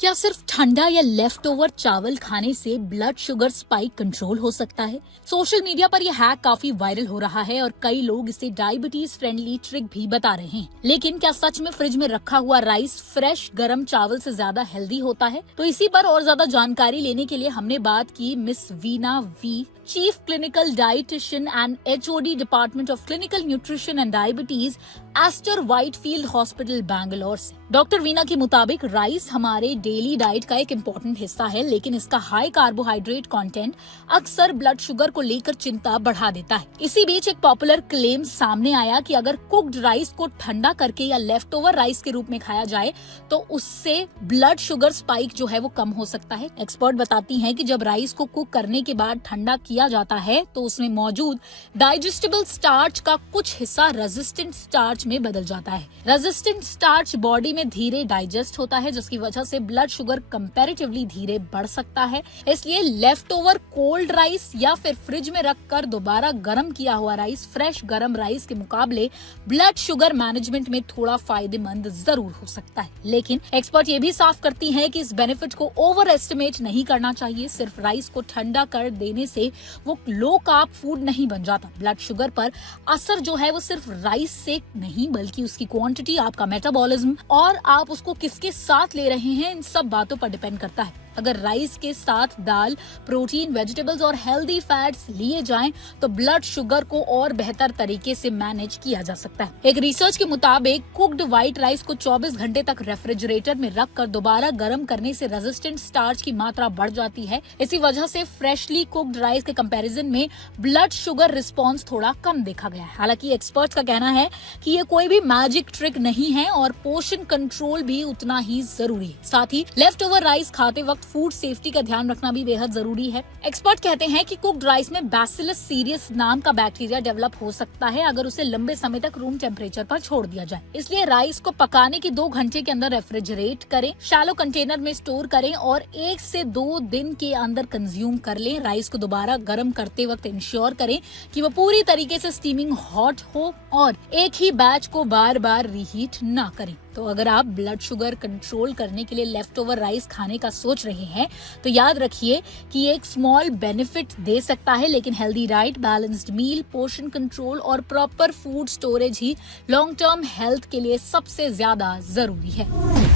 क्या सिर्फ ठंडा या लेफ्ट ओवर चावल खाने से ब्लड शुगर स्पाइक कंट्रोल हो सकता है? सोशल मीडिया पर यह हैक काफी वायरल हो रहा है और कई लोग इसे डायबिटीज फ्रेंडली ट्रिक भी बता रहे हैं। लेकिन क्या सच में फ्रिज में रखा हुआ राइस फ्रेश गर्म चावल से ज्यादा हेल्दी होता है? तो इसी पर और ज्यादा जानकारी लेने के लिए हमने बात की miss Veena V, chief clinical dietitian and HOD department of clinical nutrition and diabetes, Aster Whitefield hospital Bangalore से। डॉक्टर वीना के मुताबिक राइस हमारे डेली डाइट का एक इम्पोर्टेंट हिस्सा है, लेकिन इसका हाई कार्बोहाइड्रेट कंटेंट अक्सर ब्लड शुगर को लेकर चिंता बढ़ा देता है। इसी बीच एक पॉपुलर क्लेम सामने आया कि अगर कुक्ड राइस को ठंडा करके या लेफ्ट ओवर राइस के रूप में खाया जाए तो उससे ब्लड शुगर स्पाइक जो है वो कम हो सकता है। एक्सपर्ट बताती हैं कि जब राइस को कुक करने के बाद ठंडा किया जाता है तो उसमें मौजूद डाइजेस्टिबल स्टार्च का कुछ हिस्सा रेजिस्टेंट स्टार्च में बदल जाता है। रेजिस्टेंट स्टार्च बॉडी में धीरे डाइजेस्ट होता है, जिसकी वजह से ब्लड शुगर कंपैरेटिवली धीरे बढ़ सकता है। इसलिए लेफ्ट ओवर कोल्ड राइस या फिर फ्रिज में रखकर दोबारा गर्म किया हुआ राइस फ्रेश गर्म राइस के मुकाबले ब्लड शुगर मैनेजमेंट में थोड़ा फायदेमंद जरूर हो सकता है। लेकिन एक्सपर्ट ये भी साफ करती हैं कि इस बेनिफिट को ओवर एस्टिमेट नहीं करना चाहिए। सिर्फ राइस को ठंडा कर देने से वो लो कार्ब फूड नहीं बन जाता। ब्लड शुगर पर असर जो है वो सिर्फ राइस से नहीं बल्कि उसकी क्वांटिटी, आपका मेटाबॉलिज्म और आप उसको किसके साथ ले रहे हैं, इन सब बातों पर डिपेंड करता है। अगर राइस के साथ दाल, प्रोटीन, वेजिटेबल्स और हेल्दी फैट्स लिए जाएं तो ब्लड शुगर को और बेहतर तरीके से मैनेज किया जा सकता है। एक रिसर्च के मुताबिक कुक्ड व्हाइट राइस को 24 घंटे तक रेफ्रिजरेटर में रखकर दोबारा गर्म करने से रेजिस्टेंट स्टार्च की मात्रा बढ़ जाती है। इसी वजह से फ्रेशली कुक्ड राइस के कंपैरिजन में ब्लड शुगर रिस्पॉन्स थोड़ा कम देखा गया है। हालांकि एक्सपर्ट्स का कहना है कि ये कोई भी मैजिक ट्रिक नहीं है और पोर्शन कंट्रोल भी उतना ही जरूरी है। साथ ही लेफ्ट ओवर राइस खाते वक्त फूड सेफ्टी का ध्यान रखना भी बेहद जरूरी है। एक्सपर्ट कहते हैं कि कुक्ड राइस में बैसिलस सीरियस नाम का बैक्टीरिया डेवलप हो सकता है अगर उसे लंबे समय तक रूम टेम्परेचर पर छोड़ दिया जाए। इसलिए राइस को पकाने के 2 घंटे के अंदर रेफ्रिजरेट करें, शैलो कंटेनर में स्टोर करें और 1 से 2 दिन के अंदर कंज्यूम कर लें। राइस को दोबारा गर्म करते वक्त इंश्योर करें कि वो पूरी तरीके से स्टीमिंग हॉट हो और एक ही बैच को बार बार रीहीट ना करें। तो अगर आप ब्लड शुगर कंट्रोल करने के लिए लेफ्ट ओवर राइस खाने का सोच रहे हैं तो याद रखिए कि एक स्मॉल बेनिफिट दे सकता है, लेकिन हेल्दी डाइट, बैलेंस्ड मील, पोर्शन कंट्रोल और प्रॉपर फूड स्टोरेज ही लॉन्ग टर्म हेल्थ के लिए सबसे ज्यादा जरूरी है।